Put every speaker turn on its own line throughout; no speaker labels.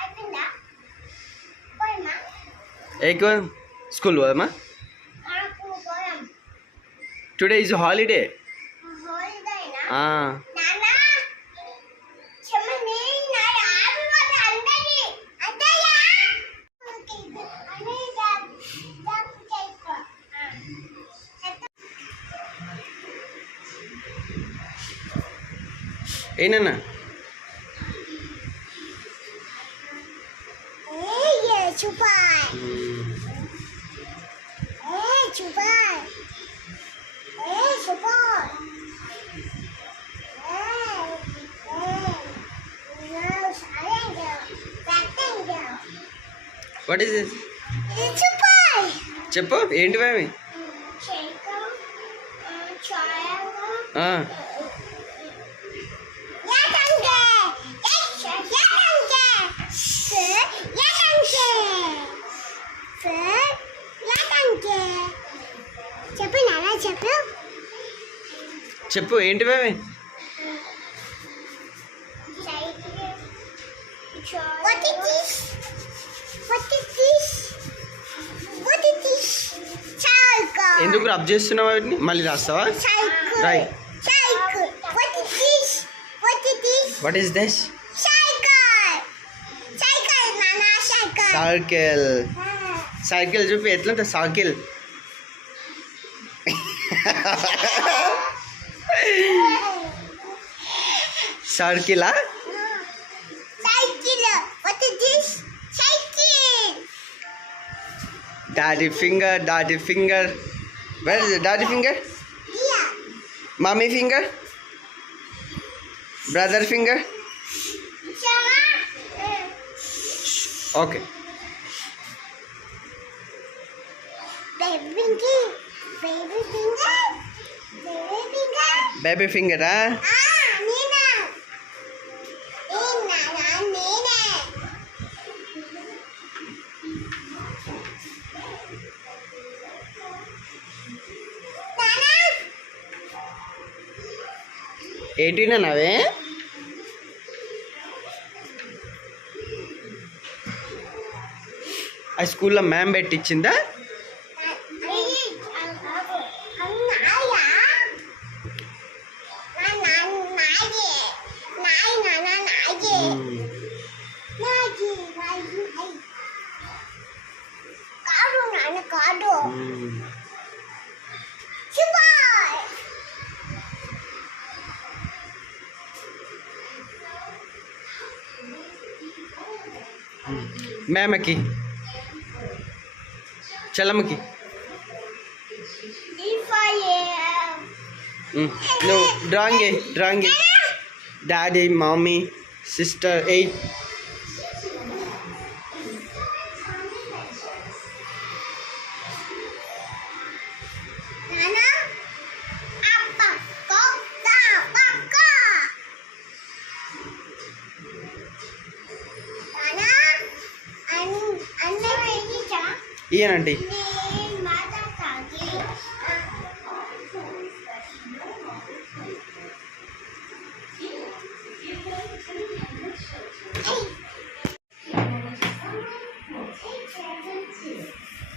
అయిపోయిందా పోయమ్మా
ఎక్కువ school పోదమ్మా today is holiday
rectangle
what is this చెప్పు ఏంటి అవి
చెప్పు
ఏంటి
ఏంటివి
ఎందుకు రబ్ చేస్తున్నావు వాటిని మళ్ళీ రాస్తావా
right
what is this circle circle చూపి ఎట్లుంటుంది circle Circular?
No. What is this? Cycle.
Daddy finger, daddy finger. Where is the daddy
finger?
Yeah. Mommy finger? Brother
finger?
Okay.
Baby finger. Baby finger.
Baby ఫింగరా ఎయిటీనా అవే? ఆ స్కూల్లో ma'am పెట్టించిందా? మ్యామ్కి చలమ్మకి మ్మ్. నువ్వు drawing వేయి, drawing వేయి. Daddy mummy sister eight
ఈయనండి.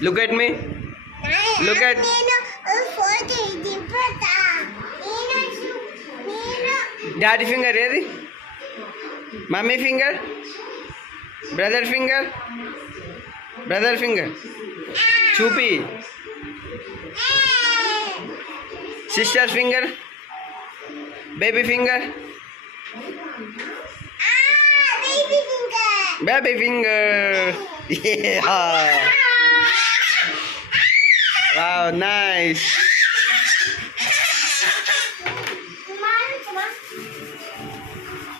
Look at me
look at
daddy finger ఏది? Mummy finger brother finger brother finger చూపి sister finger baby finger
baby finger
baby finger wow nice